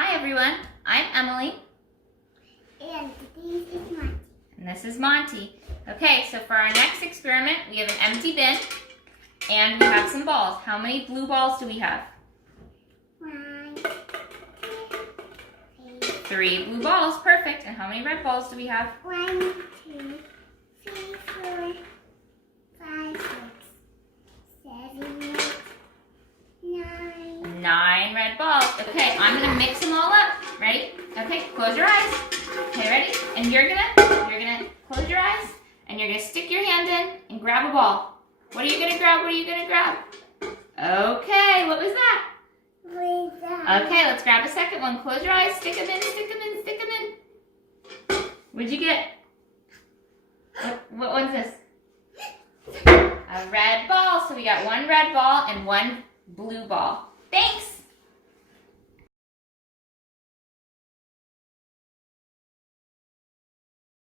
Hi everyone, I'm Emily. And this is Monty. And this is Monty. Okay, so for our next experiment, we have an empty bin and we have some balls. How many blue balls do we have? 1, 3 blue balls, perfect. And how many red balls do we have? 1, 2, 3, 4, 5, 6, 7, 8, 9. 9 red balls. Okay, I'm gonna mix them all up. Ready? Okay, close your eyes. Okay, ready? And you're gonna close your eyes and you're gonna stick your hand in and grab a ball. What are you gonna grab? What are you gonna grab? Okay, what was that? Okay, let's grab a second one. Close your eyes, stick them in, stick them in, stick them in. What'd you get? What one's this? A red ball. So we got 1 red ball and 1 blue ball. Thanks!